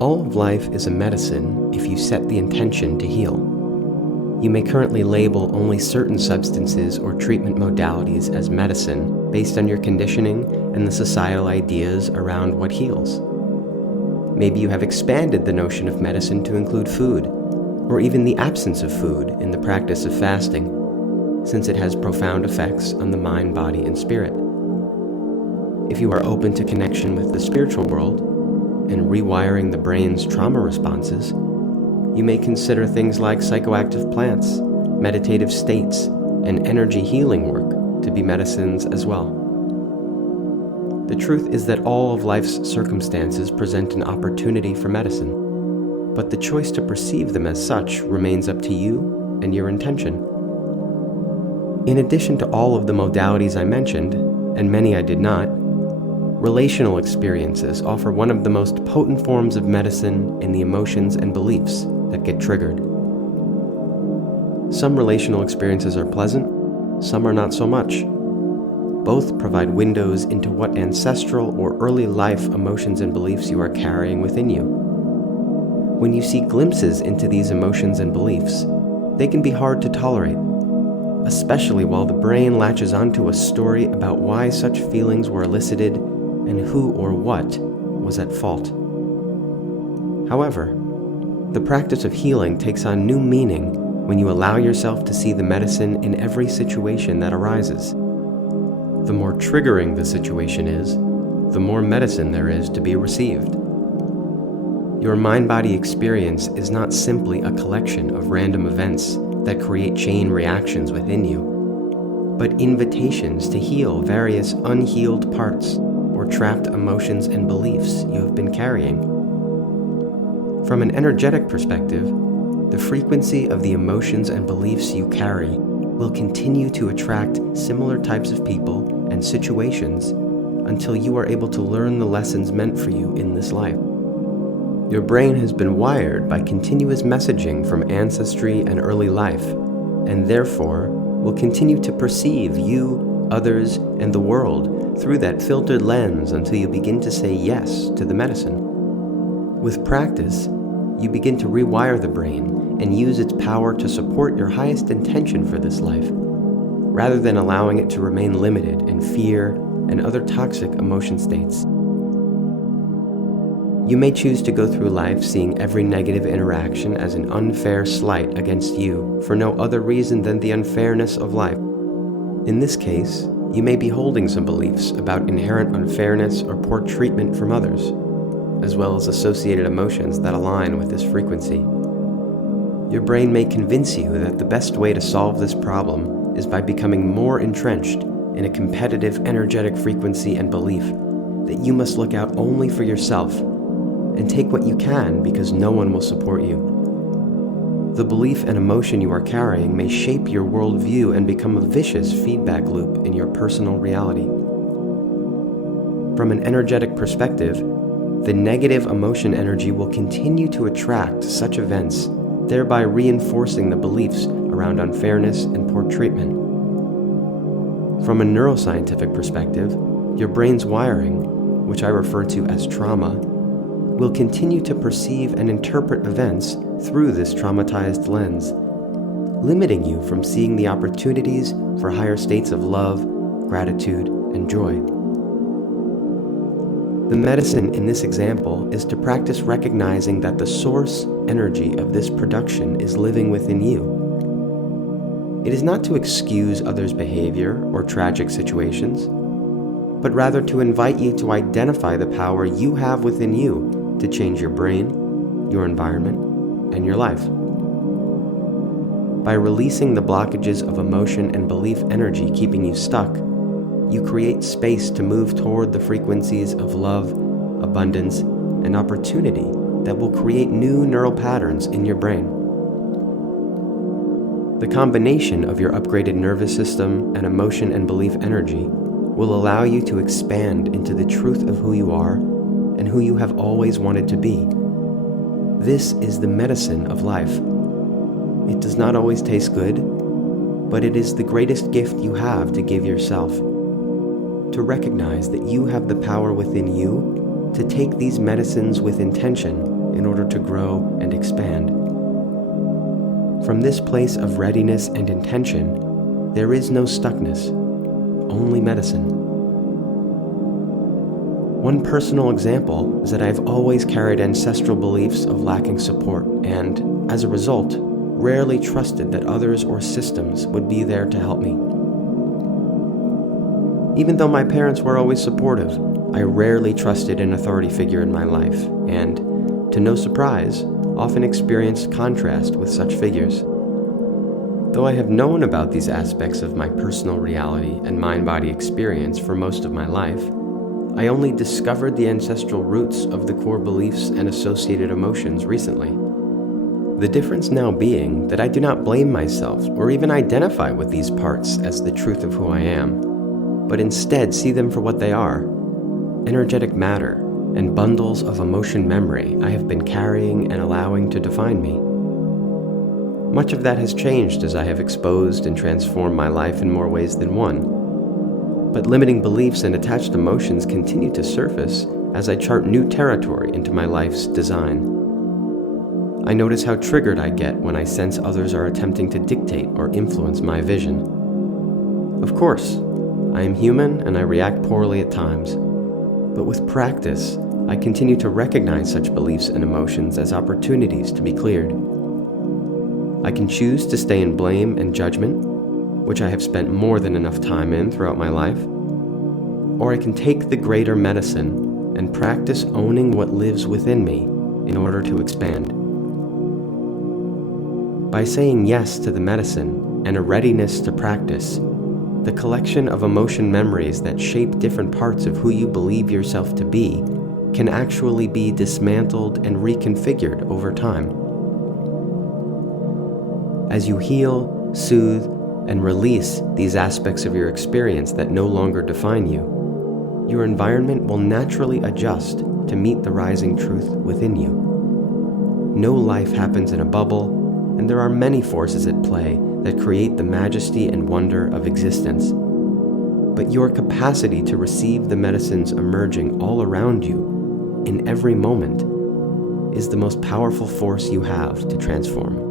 All of life is a medicine if you set the intention to heal. You may currently label only certain substances or treatment modalities as medicine based on your conditioning and the societal ideas around what heals. Maybe you have expanded the notion of medicine to include food, or even the absence of food in the practice of fasting, since it has profound effects on the mind, body, and spirit. If you are open to connection with the spiritual world and rewiring the brain's trauma responses, you may consider things like psychoactive plants, meditative states, and energy healing work to be medicines as well. The truth is that all of life's circumstances present an opportunity for medicine, but the choice to perceive them as such remains up to you and your intention. In addition to all of the modalities I mentioned, and many I did not, relational experiences offer one of the most potent forms of medicine in the emotions and beliefs that get triggered. Some relational experiences are pleasant, some are not so much. Both provide windows into what ancestral or early life emotions and beliefs you are carrying within you. When you see glimpses into these emotions and beliefs, they can be hard to tolerate, especially while the brain latches onto a story about why such feelings were elicited and who or what was at fault. However, the practice of healing takes on new meaning when you allow yourself to see the medicine in every situation that arises. The more triggering the situation is, the more medicine there is to be received. Your mind-body experience is not simply a collection of random events that create chain reactions within you, but invitations to heal various unhealed parts or trapped emotions and beliefs you have been carrying. From an energetic perspective, the frequency of the emotions and beliefs you carry will continue to attract similar types of people and situations until you are able to learn the lessons meant for you in this life. Your brain has been wired by continuous messaging from ancestry and early life, and therefore will continue to perceive you, others, and the world through that filtered lens until you begin to say yes to the medicine. With practice, you begin to rewire the brain and use its power to support your highest intention for this life, rather than allowing it to remain limited in fear and other toxic emotion states. You may choose to go through life seeing every negative interaction as an unfair slight against you for no other reason than the unfairness of life. In this case, you may be holding some beliefs about inherent unfairness or poor treatment from others, as well as associated emotions that align with this frequency. Your brain may convince you that the best way to solve this problem is by becoming more entrenched in a competitive energetic frequency and belief that you must look out only for yourself and take what you can because no one will support you. The belief and emotion you are carrying may shape your worldview and become a vicious feedback loop in your personal reality. From an energetic perspective, the negative emotion energy will continue to attract such events, thereby reinforcing the beliefs around unfairness and poor treatment. From a neuroscientific perspective, your brain's wiring, which I refer to as trauma, will continue to perceive and interpret events through this traumatized lens, limiting you from seeing the opportunities for higher states of love, gratitude, and joy. The medicine in this example is to practice recognizing that the source energy of this production is living within you. It is not to excuse others' behavior or tragic situations, but rather to invite you to identify the power you have within you to change your brain, your environment, and your life. By releasing the blockages of emotion and belief energy keeping you stuck, you create space to move toward the frequencies of love, abundance, and opportunity that will create new neural patterns in your brain. The combination of your upgraded nervous system and emotion and belief energy will allow you to expand into the truth of who you are and who you have always wanted to be. This is the medicine of life. It does not always taste good, but it is the greatest gift you have to give yourself. To recognize that you have the power within you to take these medicines with intention in order to grow and expand. From this place of readiness and intention, there is no stuckness, only medicine. One personal example is that I've always carried ancestral beliefs of lacking support and, as a result, rarely trusted that others or systems would be there to help me. Even though my parents were always supportive, I rarely trusted an authority figure in my life and, to no surprise, often experienced contrast with such figures. Though I have known about these aspects of my personal reality and mind-body experience for most of my life, I only discovered the ancestral roots of the core beliefs and associated emotions recently. The difference now being that I do not blame myself or even identify with these parts as the truth of who I am, but instead see them for what they are: energetic matter and bundles of emotion memory I have been carrying and allowing to define me. Much of that has changed as I have exposed and transformed my life in more ways than one. But limiting beliefs and attached emotions continue to surface as I chart new territory into my life's design. I notice how triggered I get when I sense others are attempting to dictate or influence my vision. Of course, I am human and I react poorly at times, but with practice, I continue to recognize such beliefs and emotions as opportunities to be cleared. I can choose to stay in blame and judgment, which I have spent more than enough time in throughout my life, or I can take the greater medicine and practice owning what lives within me in order to expand. By saying yes to the medicine and a readiness to practice, the collection of emotion memories that shape different parts of who you believe yourself to be can actually be dismantled and reconfigured over time. As you heal, soothe, and release these aspects of your experience that no longer define you, your environment will naturally adjust to meet the rising truth within you. No life happens in a bubble, and there are many forces at play that create the majesty and wonder of existence. But your capacity to receive the medicines emerging all around you, in every moment, is the most powerful force you have to transform.